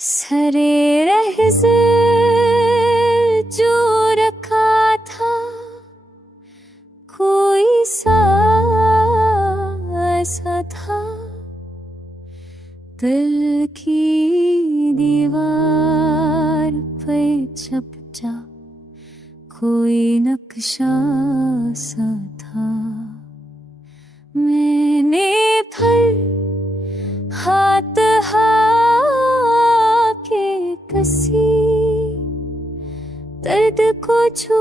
सरे रहज़ जो रखा था कोई सा ऐसा था, दिल की दीवार पे चपटा कोई नक्शा सा था। मैंने फिर हाथ के कसी दर्द को छू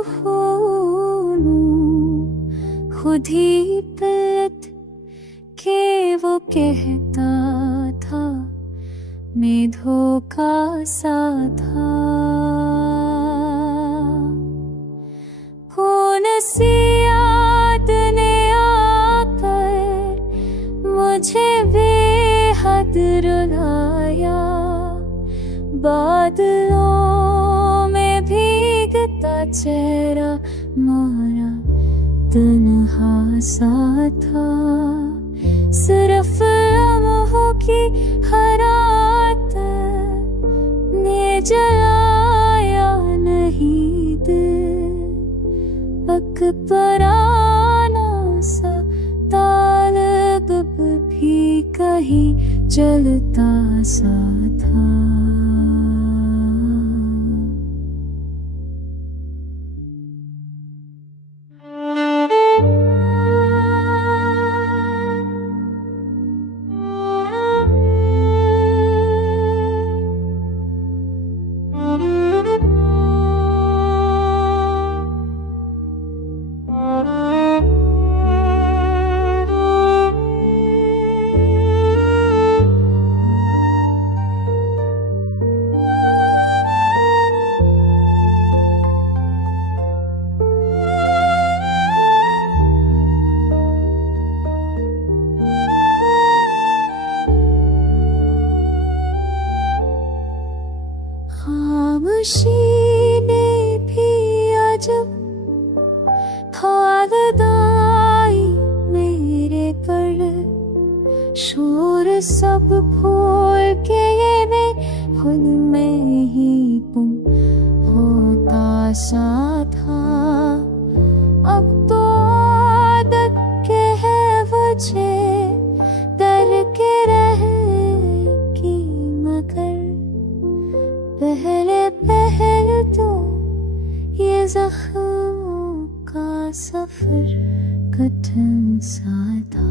लूं, खुद ही पलट के वो कहता था मैं धोखा सा था। कौन सी याद ने आकर मुझे बेहद रुलाया, बादलों में भीगता चेहरा मारा तन्हा सा था। सिर्फ लम्हों की हरारत ने जलाया नहीं दिल, पक पराना सा तालब भी कहीं जलता सा था। खामोशी ने भी अजब भागदाई मेरे पर, शोर सब भूल के ये मैं खुद में ही गुम होता सा था। अब तो आदत के है वजह डर के रह की, मगर पहले तो ये ज़ख्मों का सफर कठिन सा था।